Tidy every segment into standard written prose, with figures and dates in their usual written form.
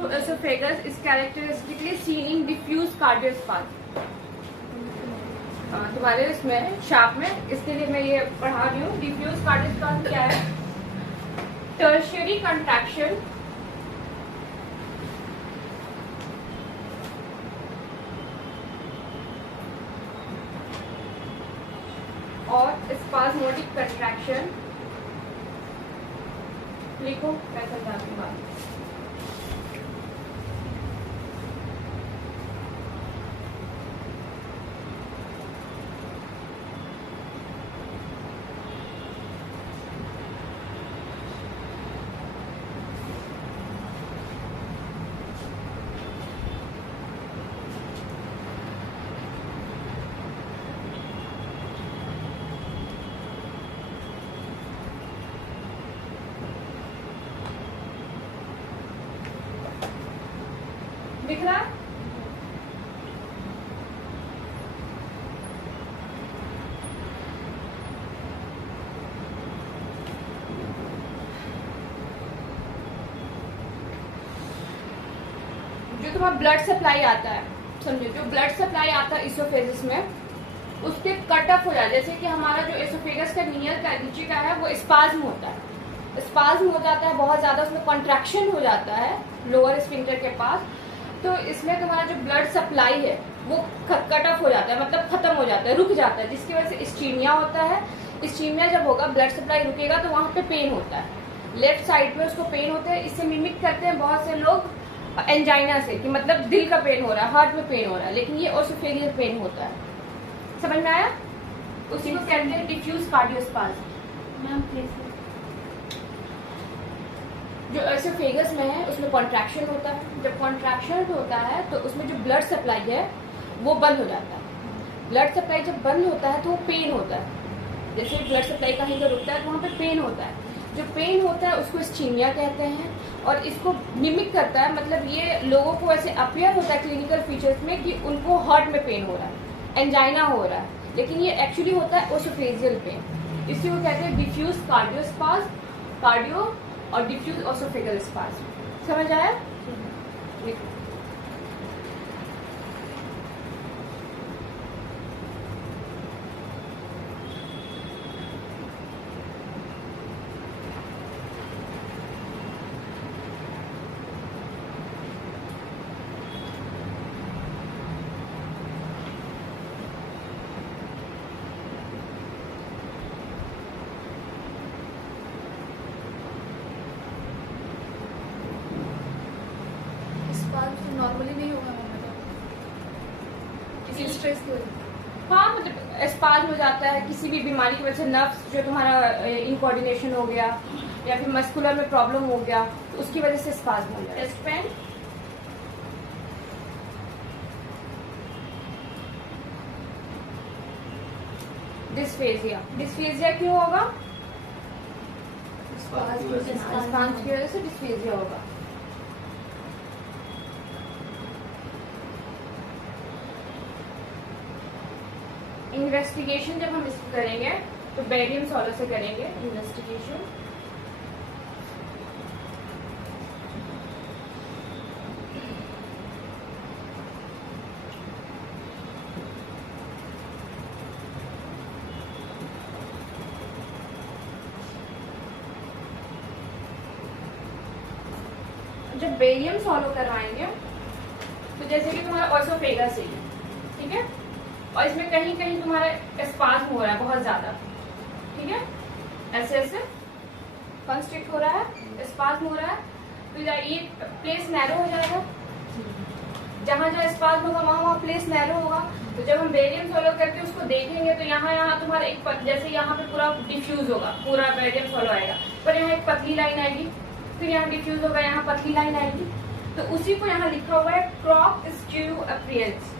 through esophagus is characteristically seen in diffuse cardiospasm. तुम्हारे इसमें sharp में, इसके लिए मैं ये पढ़ा रही हूँ. डिफ्यूज कार्डियोस्पाज्म क्या है? टर्शियरी कंट्रैक्शन और स्पाज्मोटिक कंट्रैक्शन. लिखो कैसा था आपकी बात. दिख रहा है? जो तुम्हारा ब्लड सप्लाई आता है, समझो जो ब्लड सप्लाई आता है इसोफेगस में, उसके कट ऑफ हो जाए. जैसे कि हमारा जो इसोफेगस का नियर का नीचे का है वो स्पाज्म होता है. स्पाज्म हो जाता है बहुत ज्यादा, उसमें कॉन्ट्रैक्शन हो जाता है लोअर स्फिंक्टर के पास. तो इसमें तुम्हारा जो ब्लड सप्लाई है वो कट ऑफ हो जाता है, मतलब खत्म हो जाता है, रुक जाता है, जिसकी वजह से इस्टीमिया होता है. इस्टीमिया जब होगा, ब्लड सप्लाई रुकेगा तो वहां पे पेन होता है. लेफ्ट साइड में उसको पेन होता है. इससे मिमिक करते हैं बहुत से लोग एंजाइना से, कि मतलब दिल का पेन हो रहा है, हार्ट में पेन हो रहा है, लेकिन ये ओसोफेगियल पेन होता है. समझ में आया? उसी को कहते हैं डिफ्यूज कार्डियोस्पाज्म. Ma'am please. जो एसोफेगस में है उसमें कॉन्ट्रैक्शन होता है. जब कॉन्ट्रैक्शन होता है तो उसमें जो ब्लड सप्लाई है वो बंद हो जाता है. ब्लड सप्लाई जब बंद होता है तो वो पेन होता है. जैसे ब्लड सप्लाई कहीं पर रुकता है तो वहाँ पे पेन होता है. जो पेन होता है उसको इस्चीमिया कहते हैं. और इसको मिमिक करता है, मतलब ये लोगों को ऐसे अपीयर होता है क्लिनिकल फीचर्स में कि उनको हार्ट में पेन हो रहा है, एंजाइना हो रहा है, लेकिन ये एक्चुअली होता है ओसोफेजियल पेन. इसी को कहते हैं डिफ्यूज कार्डियोस्पाज्म, कार्डियो और डिफ्यूज ओसोफेगल स्पाज्म. समझ आया? देखो नॉर्मली नहीं होगा मतलब किसी स्ट्रेस की वजह से. हाँ, मतलब स्पाज्म हो जाता है किसी भी बीमारी की वजह से. नर्व्स जो तुम्हारा इनकोऑर्डिनेशन हो गया या फिर मस्कुलर में प्रॉब्लम हो गया तो उसकी वजह से स्पाज्म हो जाता है. Chest pain, dysphagia. डिस्फेजिया क्यों होगा? स्पाज्म की वजह से डिस्फेजिया होगा. इन्वेस्टिगेशन जब हम इसको करेंगे तो बेरियम सॉल्वर से करेंगे इन्वेस्टिगेशन. जब बेरियम सॉल्व करवाएंगे तो जैसे कि तुम्हारा ओसोफेगस है, ठीक है, और इसमें कहीं कहीं तुम्हारा स्पाज्म हो रहा है बहुत ज्यादा, ठीक है, ऐसे ऐसे कंस्ट्रिक्ट हो रहा है, स्पाज्म हो रहा है, तो ये प्लेस नैरो हो जाएगा. जहां जहां स्पाज्म होगा वहां प्लेस नैरो होगा. तो जब हम बेरियम सॉल्व करके उसको देखेंगे तो यहाँ तुम्हारा एक जैसे यहाँ पे पूरा डिफ्यूज होगा, पूरा बेरियम सॉल्व आएगा, पर यहाँ एक पतली लाइन आएगी, फिर यहाँ डिफ्यूज होगा, यहाँ पतली लाइन आएगी. तो उसी को यहाँ लिखा हुआ है क्रॉप स्क्यू अपीयरेंस.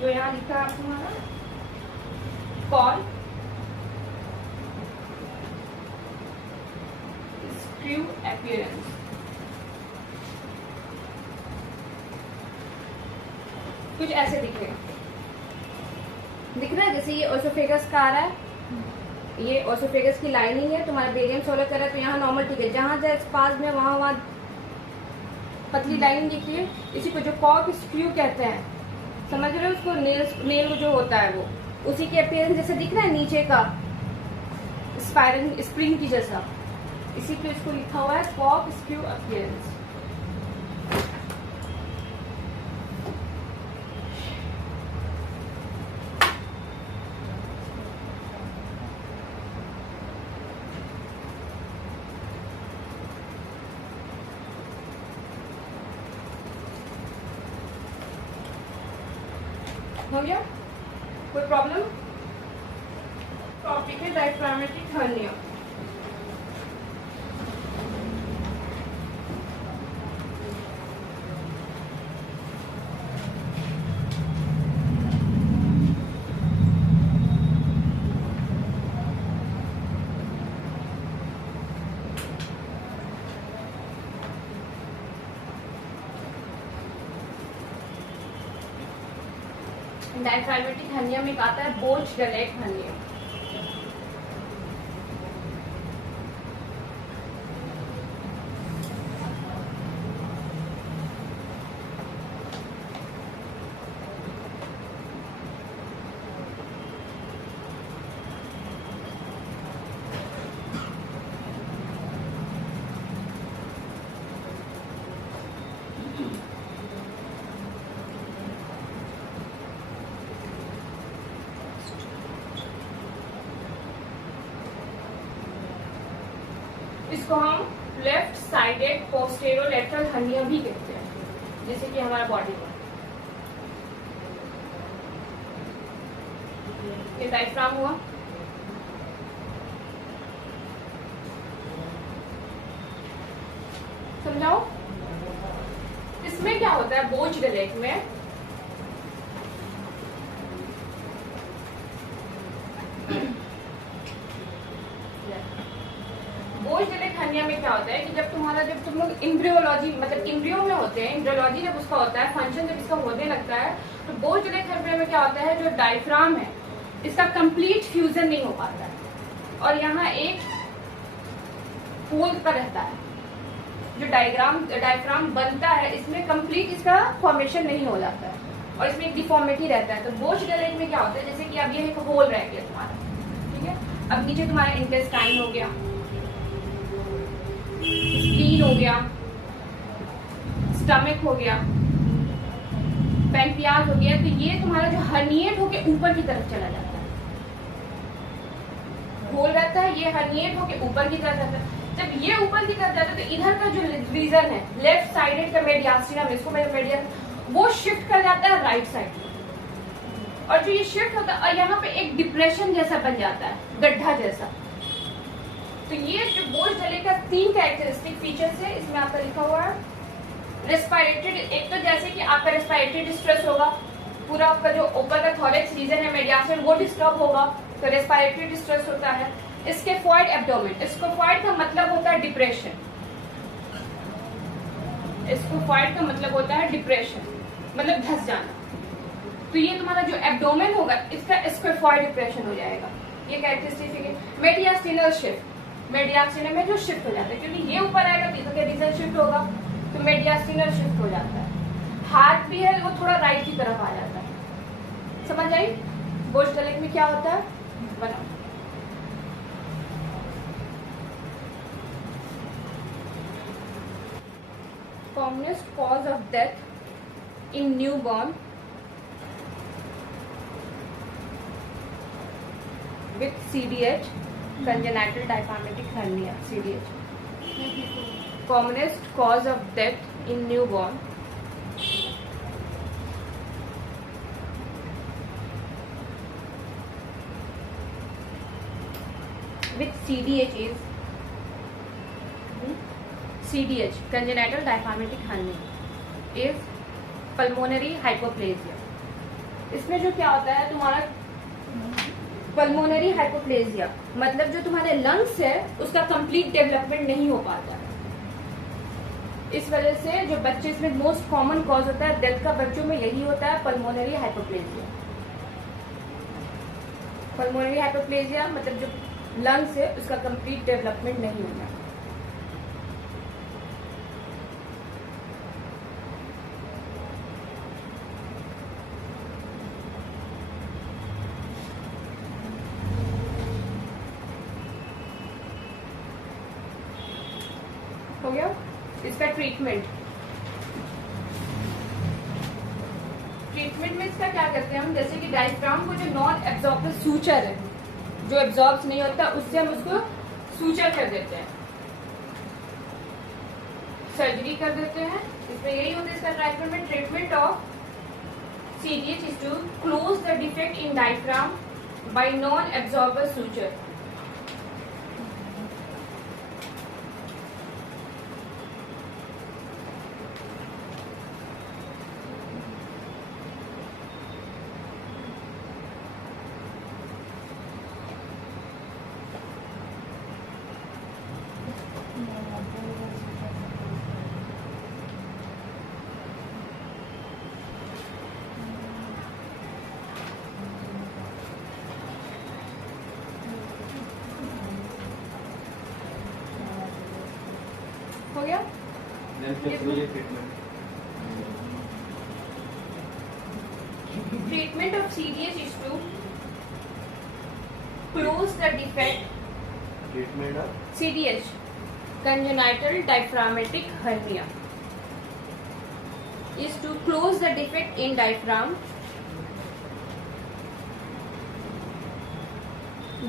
जो यहाँ लिखा है तुम्हारा कॉल स्क्यू अपीयरेंस. कुछ ऐसे दिखेगा, दिख रहा है जैसे ये ओसोफेगस का आ रहा है, ये ओसोफेगस की लाइनिंग है, तुम्हारा बेरियम सोलर कर रहा है तो यहाँ नॉर्मल ठीक है. जहां जहां स्पाज्म में वहां पतली लाइन देखिए, इसी को जो कॉर्क स्क्रू कहते हैं, समझ रहे हो उसको, नेल जो होता है वो उसी के अपीयरेंस जैसे दिख रहा है नीचे का स्पाइरल स्प्रिंग की जैसा, इसी पे इसको लिखा हुआ है कॉर्क स्क्रू अपीयरेंस। हो गया? कोई प्रॉब्लम? टॉपिक है डायफ्रामेटिक हर्निया। डायफ्रामेटिक हर्निया में आता है बोझ गलेट हर्निया। इसको हम लेफ्ट साइडेड पोस्टेरोलेटरल हर्निया भी कहते हैं, जैसे कि हमारा बॉडी में ये डायफ्राम हुआ, समझाओ। इसमें क्या होता है बोझ गलेट में, बोझ गलेट हर्निया में क्या होता है कि जब तुम लोग एम्ब्रियोलॉजी मतलब एम्ब्रियो में होते हैं, एम्ब्रियोलॉजी जब उसका होता है फंक्शन जब इसका होने लगता है, तो बोझ गलेट हर्निया में क्या होता है, जो डायफ्राम है इसका कंप्लीट फ्यूजन नहीं हो पाता है और यहाँ एक होल पर रहता है। जो डायफ्राम बनता है इसमें कंप्लीट इसका फॉर्मेशन नहीं हो जाता है और इसमें एक डिफॉर्मिटी रहता है। तो बोझ गलेट में क्या होता है, जैसे कि अब ये एक होल रह गया तुम्हारा, ठीक है, अब नीचे तुम्हारा इंटेस्टाइन हो गया, स्प्लीन हो गया, स्टमक हो गया, पैनक्रियाज हो गया, तो ये तुम्हारा जो हर्निएट होके ऊपर की तरफ चला जाता है, होल रहता है, ये हर्निएट होके ऊपर की तरफ जाता है। जब ये ऊपर की तरफ जाता है तो इधर का जो रीजन है लेफ्ट साइडेड का मेडियास्टिनम, इसको मेडियन, वो शिफ्ट कर जाता है राइट साइड में, और जो ये शिफ्ट होता है और यहाँ पे एक डिप्रेशन जैसा बन जाता है, गड्ढा जैसा। तो ये जो बोझ गलेट का 3 कैरेक्टरिस्टिक फीचर्स है, इसमें आपका लिखा हुआ है रेस्पिरेटरी। एक तो जैसे कि आपका रेस्पिरेटरी डिस्ट्रेस होगा, पूरा आपका जो ऊपर का थॉरेक्स रीजन है मेडियास्टिनम वो डिस्टर्ब होगा, तो रेस्पिरेटरी डिस्ट्रेस होता है। स्केफॉइड एब्डोमेन, स्केफॉइड का मतलब होता है डिप्रेशन, स्केफॉइड का मतलब होता है डिप्रेशन, मतलब धंस जाना। तो ये तुम्हारा जो एब्डोमेन होगा इसका स्केफॉइड डिप्रेशन हो जाएगा। ये कैरेक्टरिस्टिक है। मेडियास्टिनल शिफ्ट, मेडियास्टिनम में जो शिफ्ट हो जाता है, क्योंकि ये ऊपर आएगा तो इसका रीजन शिफ्ट होगा, तो मेडियास्टिनल शिफ्ट हो जाता है। हार्ट भी है वो थोड़ा राइट की तरफ आ जाता है। समझ आई बोझ गलेट में क्या होता है? बनाओ। Commonest cause of death in newborn with CDH, congenital diaphragmatic hernia, CDH. Commonest cause of death in newborn with CDH is CDH, congenital diaphragmatic hernia, is pulmonary hypoplasia. इसमें जो क्या होता है तुम्हारा पल्मोनरी हाइपोप्लेजिया, मतलब जो तुम्हारे लंग्स है उसका कंप्लीट डेवलपमेंट नहीं हो पाता है। इस वजह से जो बच्चे, इसमें मोस्ट कॉमन कॉज होता है डेथ का बच्चों में यही होता है, पल्मोनरी हाइपोप्लेजिया। पल्मोनरी हाइपोप्लेजिया मतलब जो लंग्स है उसका कंप्लीट डेवलपमेंट नहीं होना। हो गया। इसका ट्रीटमेंट में इसका क्या करते हैं हम, जैसे कि डायफ्राम को जो नॉन एब्जॉर्बल सूचर है, जो एब्जॉर्ब नहीं होता, उससे हम उसको सूचर कर देते हैं, सर्जरी कर देते हैं। इसमें यही होता है इसका treatment of CDH is to close the defect in diaphragm by non-absorber suture. हो गया। Treatment of CDH is to close the defect. Treatment of CDH, congenital diaphragmatic hernia, is to close the defect in diaphragm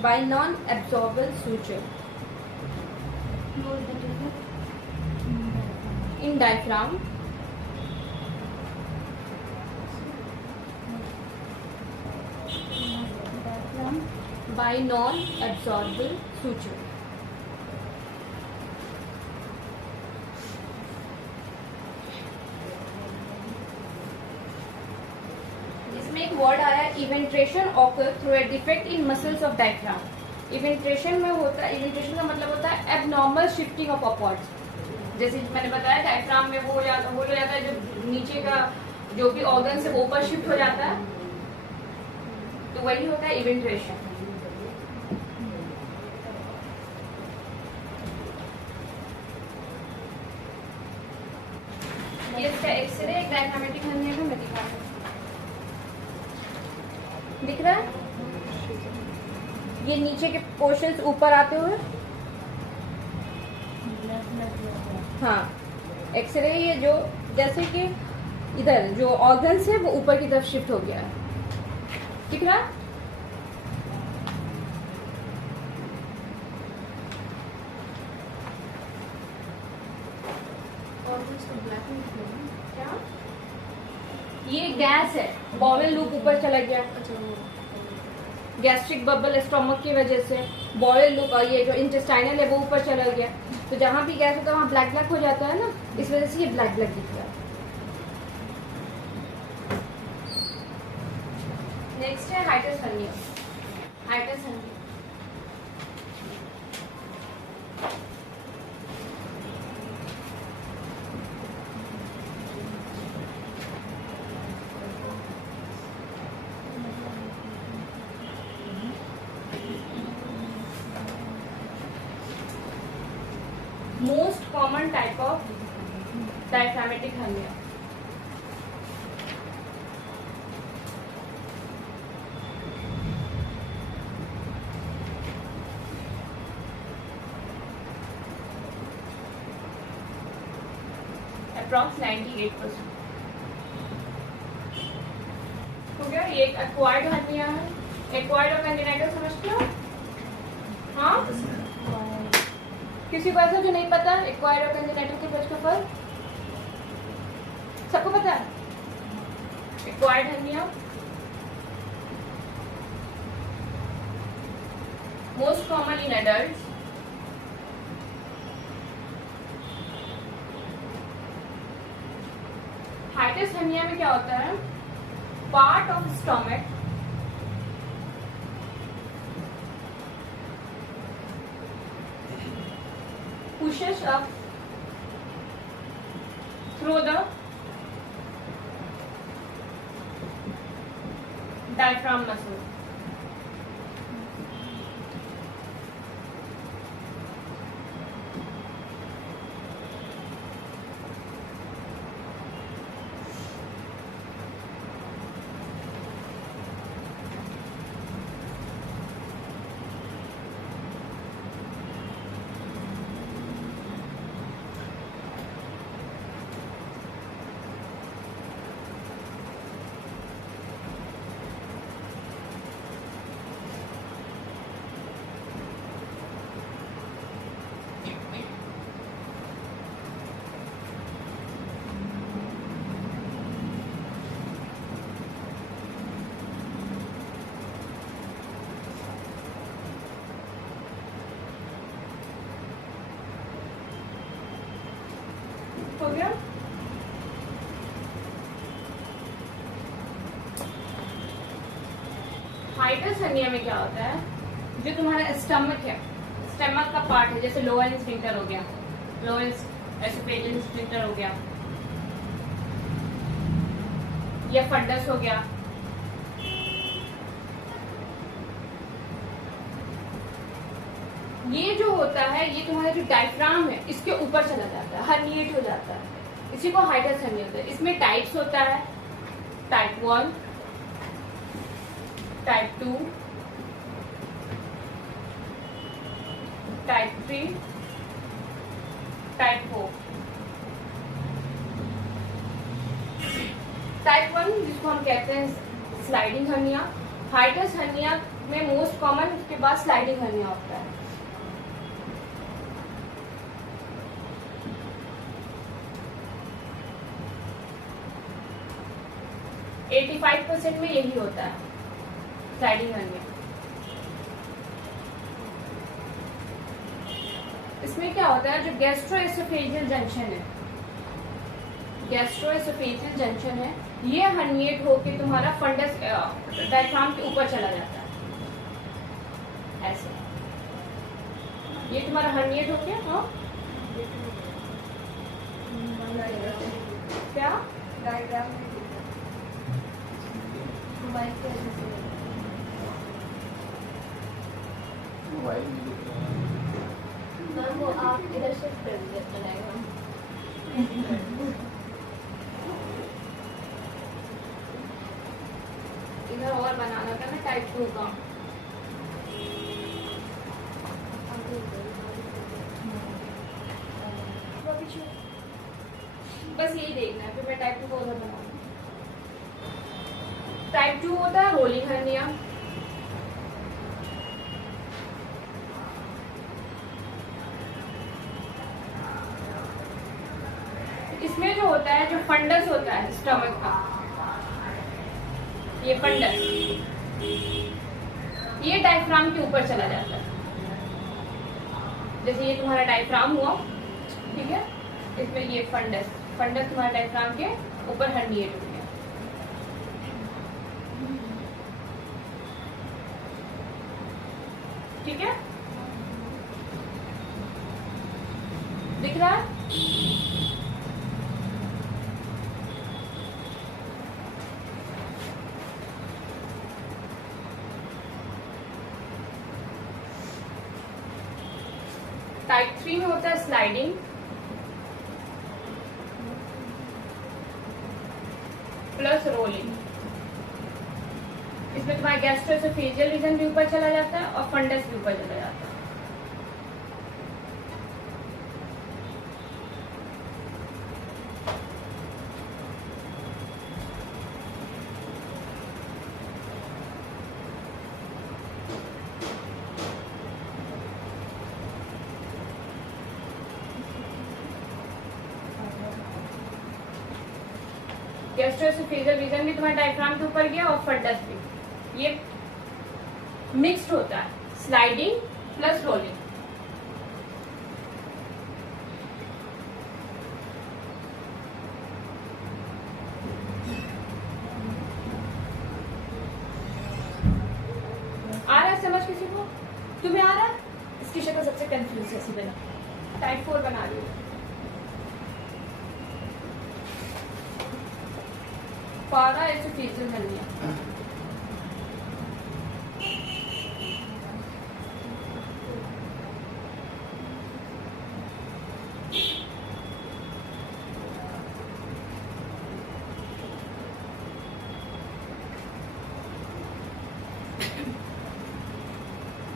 by non-absorbable suture. In diaphragm by non-absorbable suture. इसमें एक word आया eventration occur through a defect in muscles of diaphragm. Eventration में होता है, इवेंट्रेशन का मतलब होता है एबनॉर्मल शिफ्टिंग ऑफ अपवर्ड्स। जैसे मैंने बताया डायफ्राम में वो हो जाता है जो नीचे का जो भी ऑर्गन से ऊपर शिफ्ट हो जाता है, तो वही होता है इवेंट्रेशन। ये इसका एक्सरे एक डायफ्रामेटिक हर्निया का मैं दिखा रहा हूं, दिख रहा है? ये नीचे के पोर्शंस ऊपर आते हुए, हाँ, एक्सरे ये जो जैसे कि इधर जो ऑर्गन्स है वो ऊपर की तरफ शिफ्ट हो गया है, दिख रहा है? क्या? ये गैस है, बॉवेल लूप ऊपर चला गया, गैस्ट्रिक बबल स्टोमक की वजह से बॉयल लूप, ये जो इंटेस्टाइनल है वो ऊपर चला गया, तो जहां भी गैस होता है वहां ब्लैक ब्लैक हो जाता है ना, इस वजह से ये ब्लैक ब्लैक दिख रहा है। नेक्स्ट है hiatus hernia. Hiatus hernia most common type of diaphragmatic hernia. Approx 98%। हो गया। ये एक एक्वायर्ड हर्निया है। एक्वायर्ड और कंजेनाइटल समझते हो? हाँ, किसी को ऐसा जो नहीं पता एक्वायर्ड और कंजेनाइटल के बीच का फर्क? सबको पता है? Acquired hernia most common in adults, hiatus hernia में क्या होता है, part of stomach pushes up through the diaphragm muscle. Hiatus hernia में क्या होता है, जो तुम्हारा स्टमक है, स्टमक का पार्ट है, जैसे लोअर स्फिंक्टर हो गया, लोअर एसोफेजियल स्फिंक्टर हो गया, या फंडस हो गया, ये जो होता है ये तुम्हारा जो डायफ्राम है इसके ऊपर चला जाता है, हर्निएट हो जाता है, इसी को हाइटस हर्निया होता है। इसमें टाइप्स होता है, type 1, type 2, type 3, type 4। Type 1 जिसको हम कहते हैं स्लाइडिंग हर्निया। हाइटस हर्निया में मोस्ट कॉमन उसके बाद स्लाइडिंग हर्निया होता है। है 85% में यही होता है स्लाइडिंग हर्निया। इसमें क्या होता है, जो गैस्ट्रोएसोफेजियल जंक्शन है, गैस्ट्रोएसोफेजियल जंक्शन है, ये हर्निएट होके तुम्हारा फंडस डायफ्राम के ऊपर चला जाता है, ऐसे ये तुम्हारा हर्निएट हो गया। हाँ क्या डायग्राम मोबाइल के मोबाइल में दिख रहा है। मैम वो आप इधर शिफ्ट कर दीजिए अपना डायग्राम। इधर और बनाना था ना टाइप 2 का। बस यही देखना है, फिर मैं टाइप 2 को उधर बनाऊंगी। टाइप 2 होता है रोलिंग हर्निया। इसमें जो होता है, जो फंडस होता है स्टमक का, ये फंडस ये डायफ्राम के ऊपर चला जाता है। जैसे ये तुम्हारा डायफ्राम हुआ, ठीक है, इसमें ये फंडस तुम्हारा डायफ्राम के ऊपर हर्निएट हो गया। ठीक है, दिख रहा है? टाइप 3 में होता है स्लाइडिंग प्लस रोलिंग। इसमें तुम्हारा गैस्ट्रोएसोफेजियल रीजन भी ऊपर चला जाता है और फंडस भी ऊपर चला जाता है। गैस्ट्रोएसोफेजियल रीजन भी तुम्हारे डायफ्राम के ऊपर गया और फंडस भी, ये मिक्स्ड होता है, स्लाइडिंग प्लस रोलिंग। आ रहा है समझ किसी को? तुम्हें आ रहा है? इसकी शक्ल सबसे कंफ्यूज है, ऐसी बना। टाइप 4 बना रही हूँ। पारा एसोफेजियल हर्निया।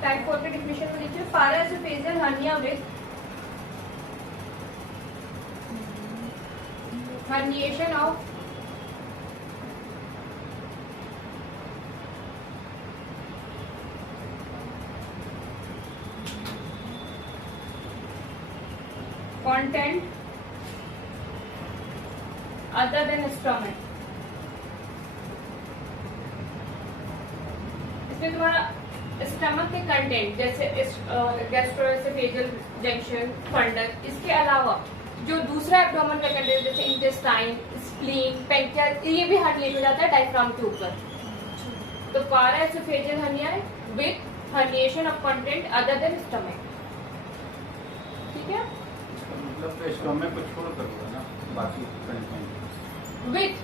टाइप 4 के डिफिनेशन में देखिए, पारा oesophageal hernia with herniation of content other than stomach। इसमें तुम्हारा स्टमक के कंटेंट जैसे गैस्ट्रोएसोफेजियल जंक्शन, फंडस, इसके अलावा जो दूसरा एब्डोमेन का कंटेंट जैसे इंटेस्टाइन, स्प्लीन, पैंक्रियाज, ये भी हर्निएट हो जाता है डायफ्राम के ऊपर। तो para esophageal hernia with herniation of content other than stomach. ठीक है, इसका मतलब तो स्टोमक को छोड़ कर होगा ना, बाकी content with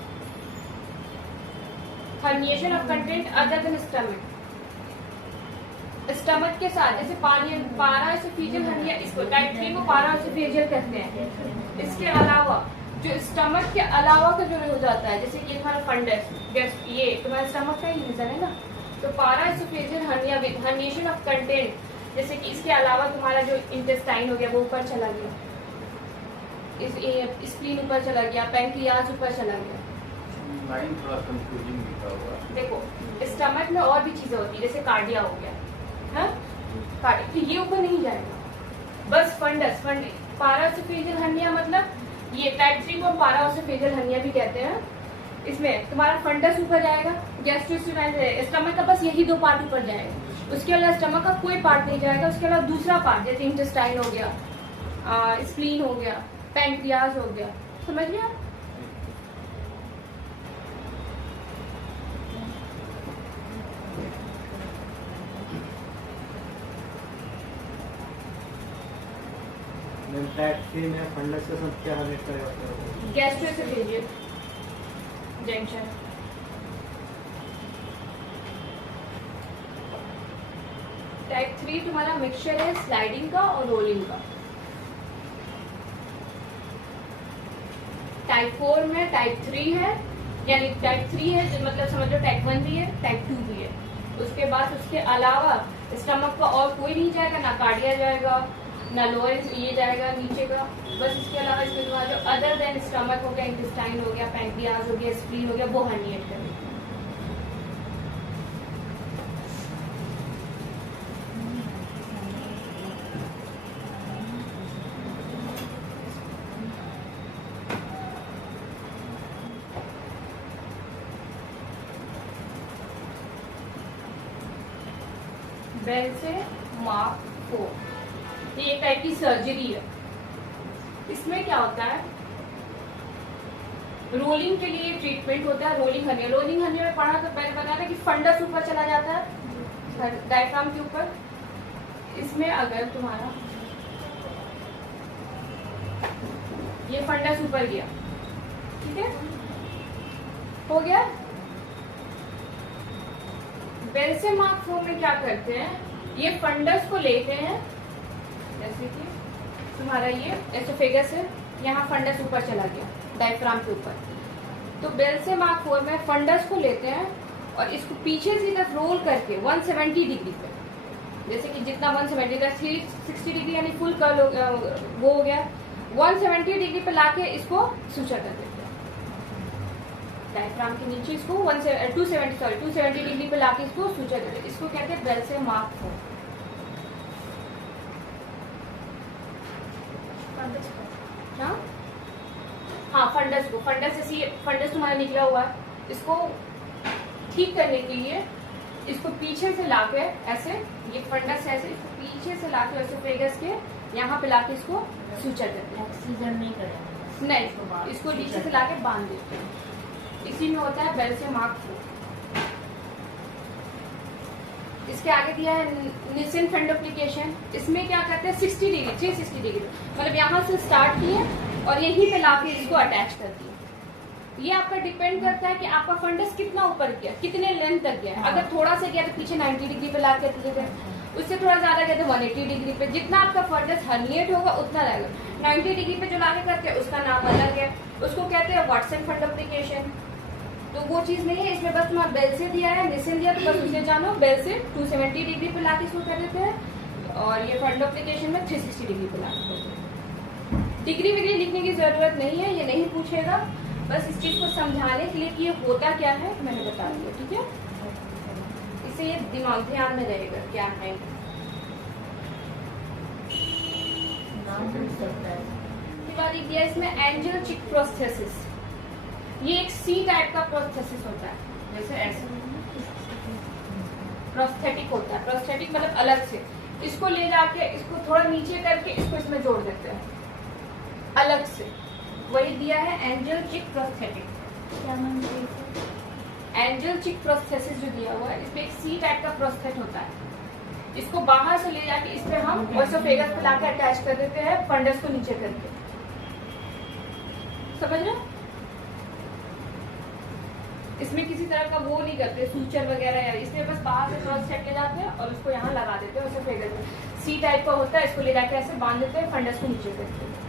herniation of content other than stomach. Stomach के साथ, जैसे पारा एसोफेजियल हर्निया, इसको टाइप 3 को पारा एसोफेजियल कहते हैं। इसके अलावा जो स्टमक के अलावा का जो हो जाता है, जैसे ये तुम्हारा फंडस, ये तुम्हारा स्टमक का ही रीजन है ना, तो पारा oesophageal hernia with herniation of content, जैसे कि इसके अलावा तुम्हारा जो इंटेस्टाइन हो गया वो ऊपर चला गया, स्प्लीन ऊपर चला गया, पैंक्रियाज ऊपर चला गया। लाइन थोड़ा कंफ्यूजिंग लिखा हुआ है। देखो स्टमक में और भी चीजें होती है, जैसे कार्डिया हो गया, हाँ कार्डिया, तो ये ऊपर नहीं जाएगा, बस फंडस पारा एसोफेजियल हर्निया, मतलब ये टाइप 3 को पारा एसोफेजियल हर्निया भी कहते हैं। इसमें तुम्हारा फंडस ऊपर जाएगा, गैस्ट्रोइंटेस्टाइनल, स्टमक का बस यही 2 पार्ट ऊपर जाएगा, उसके अलावा स्टमक का कोई पार्ट नहीं जाएगा। उसके अलावा दूसरा पार्ट जैसे इंटेस्टाइन हो गया, स्प्लीन हो गया, पैंक्रियाज हो गया, समझ गया। टाइप 3 में फंडस के साथ क्या हमें करेगा? Gastroesophageal junction. टाइप 3 तुम्हारा मिक्सचर है स्लाइडिंग का और रोलिंग का। टाइप 4 में टाइप 3 है, यानी टाइप 3 है जो मतलब समझ लो टाइप 1 भी है, टाइप 2 भी है। उसके बाद उसके अलावा स्टमक का और कोई नहीं जाएगा, ना कार्डिया जाएगा, ना लोअर ये जाएगा नीचे का, बस इसके अलावा इसमें तुम्हारा जो अदर देन स्टमक हो गया, इंटेस्टाइन हो गया, पैंक्रियाज हो गया, स्प्लीन हो गया, वो हर्निएट करेगा। बेल से मार्क 4, ये एक टाइप की सर्जरी है। इसमें क्या होता है, रोलिंग के लिए ट्रीटमेंट होता है। रोलिंग हर्निया में पढ़ा तो पहले बता था कि फंडस ऊपर चला जाता है डायफ्राम के ऊपर। इसमें अगर तुम्हारा ये फंडस ऊपर गया, ठीक है, हो गया। बेल से मार्क 4 में क्या करते हैं, ये फंडस को लेते हैं, जैसे कि तुम्हारा ये एसोफेगस है, यहाँ फंडस ऊपर चला गया डायफ्राम के ऊपर, तो बेल से मार्क 4 में फंडस को लेते हैं और इसको पीछे की तरफ रोल करके 170 डिग्री पे, जैसे कि जितना 170 का 360 डिग्री यानी फुल कर्ल वो हो गया, 170 डिग्री पे लाके इसको सूचर कर देते हैं डायफ्राम के नीचे, इसको 270 डिग्री पे लाके इसको सूचर कर देते हैं। इसको कहते हैं बेल से मार्क 4। हाँ फंडस को, फंडस जैसे फंडस तुम्हारा निकला हुआ है, इसको ठीक करने के लिए इसको पीछे से लाके ऐसे, ये फंडस ऐसे इसको पीछे से लाके एसोफेगस के यहाँ पे लाके इसको सूचर करते हैं। सीजन नहीं करेंगे, नहीं, इसको नीचे से लाके बांध देते हैं। इसी में होता है बेल से मार्क 4। इसके आगे दिया है निसिन फंडोप्लिकेशन। इसमें क्या करते हैं 60 डिग्री 360 डिग्री, मतलब यहाँ से स्टार्ट किए और यहीं पे लाके इसको अटैच कर दिए। ये आपका डिपेंड करता है कि आपका फंडस कितना ऊपर गया, कितने लेंथ तक गया। अगर थोड़ा सा गया तो पीछे 90 डिग्री पे लाके गए, उससे थोड़ा ज्यादा गया तो 180 डिग्री पे। जितना आपका फंडस हर्निएट होगा उतना रहेगा। 90 डिग्री पे जो लाके करते हैं उसका नाम अलग है, उसको कहते हैं वाटसन फंडोप्लिकेशन। तो वो चीज नहीं है इसमें, बस तुम्हारा बेल से दिया है, निसिन दिया तो बस उसे जानो, बेल से 270 डिग्री पे लाके इसको कर देते हैं, और ये फंडोप्लिकेशन में 360 डिग्री पे लाके करते हैं। डिग्री विग्री लिखने की जरूरत नहीं है, ये नहीं पूछेगा, बस इस चीज को समझाने के लिए कि ये होता क्या है मैंने बता दिया, ठीक है। इससे ये दिमाग ध्यान में रहेगा क्या है। नाम पूछ सकता है। उसके बाद एक दिया इसमें एंजल चिक प्रोस्थेसिस। ये एक सी टाइप का प्रोस्थेसिस होता है, जैसे ऐसे प्रोस्थेटिक होता है। प्रोस्थेटिक मतलब अलग से, इसको ले जाके इसको थोड़ा नीचे करके इसको इसमें जोड़ देते हैं अलग से। वही दिया है एंजल चिक प्रोस्थेटिक। क्या नाम है? एंजल चिक प्रोस्थेसिस जो दिया हुआ है, इसमें एक सी टाइप का प्रोस्थेट होता है, इसको बाहर से ले जाके इस पे हम ओसोफेगस पे लाके अटैच कर देते हैं फंडस को नीचे करके, समझ रहे हो? इसमें किसी तरह का वो नहीं करते सूचर वगैरह, या इसमें बस बाहर से प्रोस्थेट ले जाते हैं और उसको यहाँ लगा देते हैं ओसोफेगस में। सी टाइप का होता है, इसको ले जाके ऐसे बांध देते हैं, फंडस को नीचे करते हैं।